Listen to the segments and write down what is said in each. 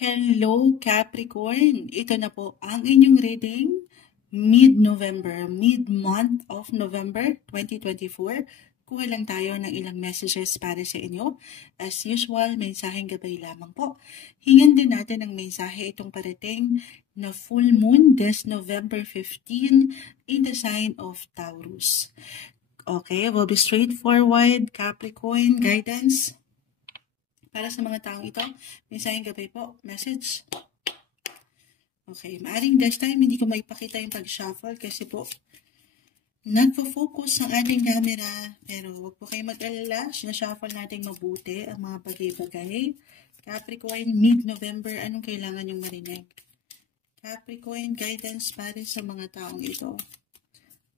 Hello Capricorn! Ito na po ang inyong reading mid-November, mid-month of November 2024. Kuha lang tayo ng ilang messages para sa inyo. As usual, mensaheng gabay lamang po. Hingan din natin ang mensahe itong parating na full moon this November 15 in the sign of Taurus. Okay, we'll be straightforward Capricorn guidance. Para sa mga taong ito, mensaheng gabay po, message. Okay, maaring this time hindi ko maipakita yung pag-shuffle kasi po nagpo-focus ang ating camera. Pero wag po kayo mag-alala, sinashuffle natin mabuti ang mga bagay-bagay. Capricorn, mid-November, anong kailangan yung marinig? Capricorn, guidance para sa mga taong ito.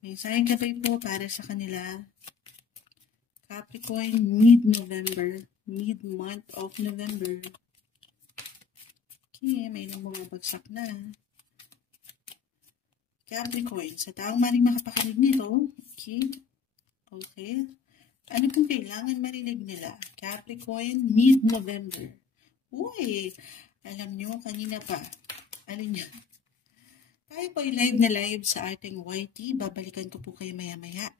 Mensaheng gabay po para sa kanila. Capricorn, mid-November. Mid-month of November. Okay, may nang bumabagsak na. Capricorn, sa taong maring makapakinig nito, okay. Ano pong kailangan marinig nila? Capricorn, mid-November. Uy, alam nyo, kanina pa. Alin nyo? Tayo po live na live sa ating YT. Babalikan ko po kayo maya-maya.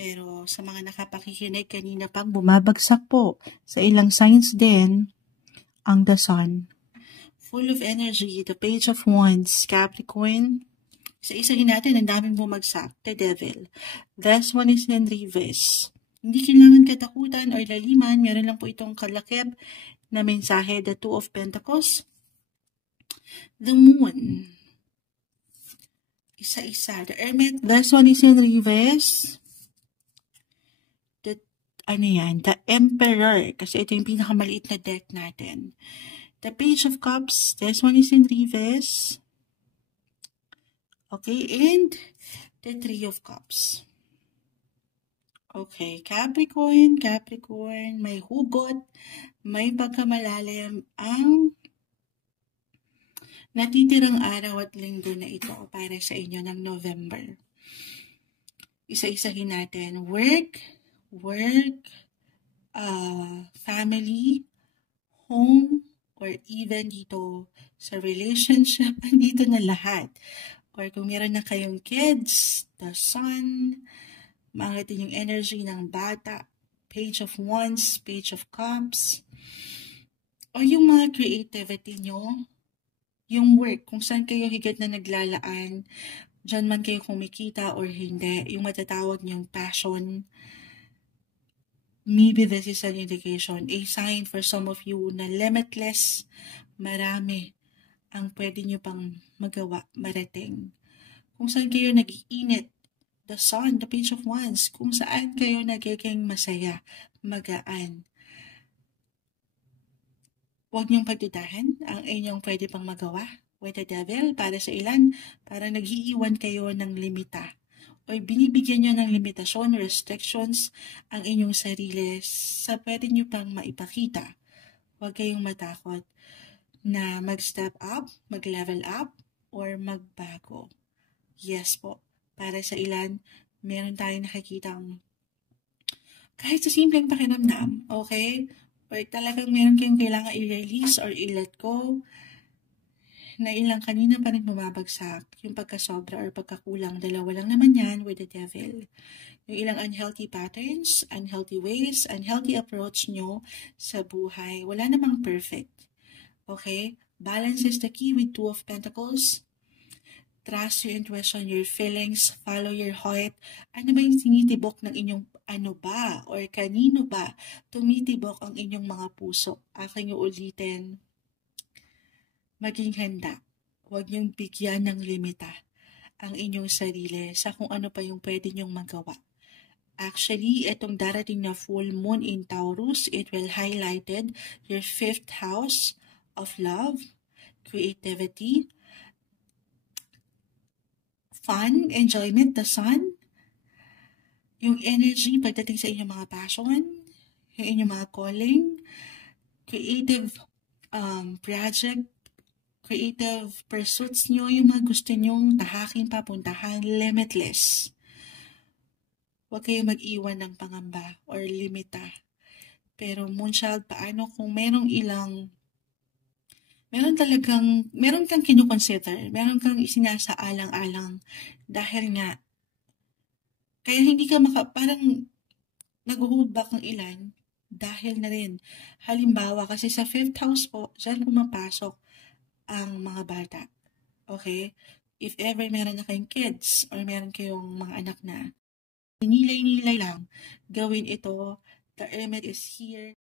Pero sa mga nakapakikinig kanina pang bumabagsak po sa ilang signs din ang the sun. Full of energy, the page of wands, Capricorn. Isa-isahin natin, ang daming bumagsak, the devil. This one is in reverse. Hindi kailangan katakutan o laliman, meron lang po itong kalakip na mensahe, the two of pentacles. The moon. Isa-isa, the hermit. This one is in reverse. The Emperor, kasi ito yung pinakamaliit na deck natin. The Page of Cups, this one is in reverse. Okay, and the Three of Cups. Okay, Capricorn, may hugot, may pagkamalalim ang natitirang araw at linggo na ito para sa inyo ng November. Isa-isahin natin, work, family, home, or even dito sa relationship, andito na lahat. Or kung meron na kayong kids, the sun, maangatin yung energy ng bata, page of wands, page of cups, o yung mga creativity nyo, yung work, kung saan kayo higit na naglalaan, dyan man kayo kumikita or hindi, yung matatawag nyong passion. Maybe this is an indication, a sign for some of you na limitless, marami ang pwede nyo pang magawa, marating. Kung saan kayo nag-iinit, the sun, the page of wands, kung saan kayo nagiging masaya, magaan. Huwag niyong pagdudahan ang inyong pwede pang magawa with the devil. Para sa ilan, para nag-iiwan kayo ng limita o binibigyan nyo ng limitasyon, restrictions ang inyong sarili sa pwede nyo pang maipakita. Huwag kayong matakot na mag-step up, mag-level up, or magbago. Yes po, para sa ilan, meron tayong nakikitang kahit sa simpleng pakiramdam, okay? Or talagang meron kayong kailangan i-release or i-let go, na ilang kanina pa rin bumabagsak, yung pagkasobra or pagkakulang, dalawa lang naman yan with the devil. Yung ilang unhealthy patterns, unhealthy ways, unhealthy approach nyo sa buhay, wala namang perfect. Okay? Balance is the key with Two of Pentacles. Trust your intuition, your feelings, follow your heart. Ano ba yung tinitibok ng inyong ano ba or kanino ba tumitibok ang inyong mga puso? Aking uulitin. Maging handa. Huwag niyong bigyan ng limita ang inyong sarili sa kung ano pa yung pwede niyong magawa. Actually, itong darating na full moon in Taurus, it will highlighted your 5th house of love, creativity, fun, enjoyment, the sun, yung energy pagdating sa inyong mga passion, yung inyong mga calling, creative project, creative pursuits nyo, yung mga gusto nyong tahakin, papuntahan, limitless. Huwag kayong mag-iwan ng pangamba or limita. Pero Moonchild, paano kung merong ilang meron kang kino-consider, meron kang isinasaalang-alang dahil nga, kaya hindi ka parang nag-hold back ng ilan dahil na rin. Halimbawa, kasi sa 5th house po, dyan pumapasok ang mga bata. Okay? If ever meron na kayong kids or meron kayong mga anak na, nilay-nilay lang, gawin ito. The element is here.